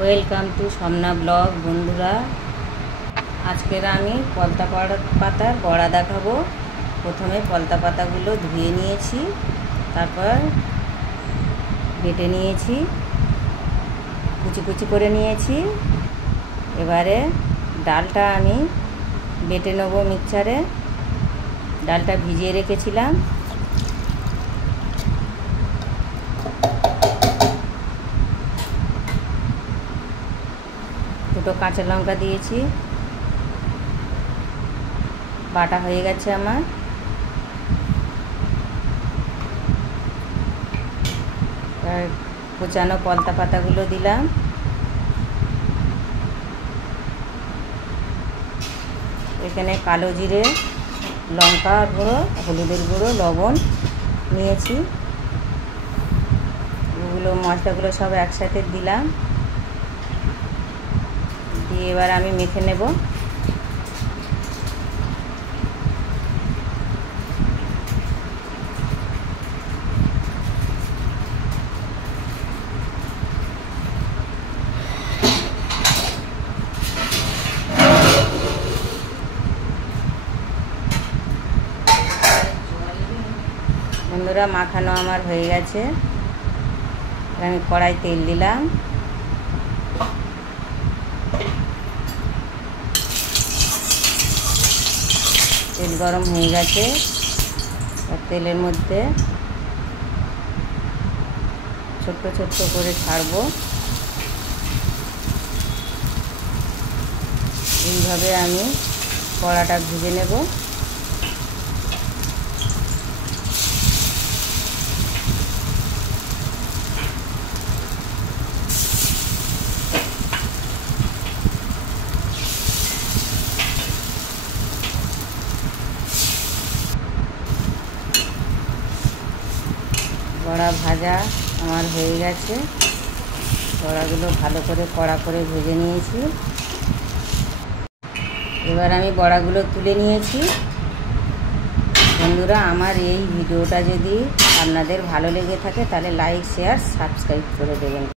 Welcome to সমনা blog. বন্ধুরা, আজকের আমি পলতা পাতার বড়া দেখাবো। প্রথমে পলতা পাতাগুলো ধুয়ে নিয়েছি, তারপর বেটে নিয়েছি, কুচি কুচি করে নিয়েছি। এবারে ডালটা আমি বেটে নেব মিক্সচারে। ডালটা ভিজিয়ে রেখেছিলাম। দুটো কাঁচা লঙ্কা দিয়েছি, বাটা হয়ে গেছে আমার। কুচানো পলতা পাতাগুলো দিলাম। এখানে কালো জিরে, লঙ্কা গুঁড়ো, হলুদের গুঁড়ো, লবণ নিয়েছি। ওগুলো মশলাগুলো সব একসাথে দিলাম, দিয়ে এবার আমি মেখে নেব। বন্ধুরা, মাখানো আমার হয়ে গেছে। আমি কড়াই তেল দিলাম। তেল গরম হয়ে গেছে। তেলের মধ্যে ছোট্ট ছোট্ট করে ছাড়বো। এইভাবে আমি কড়াটা ভেজে নেব। বড়া ভাজা আমার হয়ে গেছে। বড়াগুলো ভালো করে কড়া করে ভেজে নিয়েছি। এবার আমি বড়াগুলো তুলে নিয়েছি। বন্ধুরা, আমার এই ভিডিওটা যদি আপনাদের ভালো লেগে থাকে তাহলে লাইক, শেয়ার, সাবস্ক্রাইব করে দেবেন।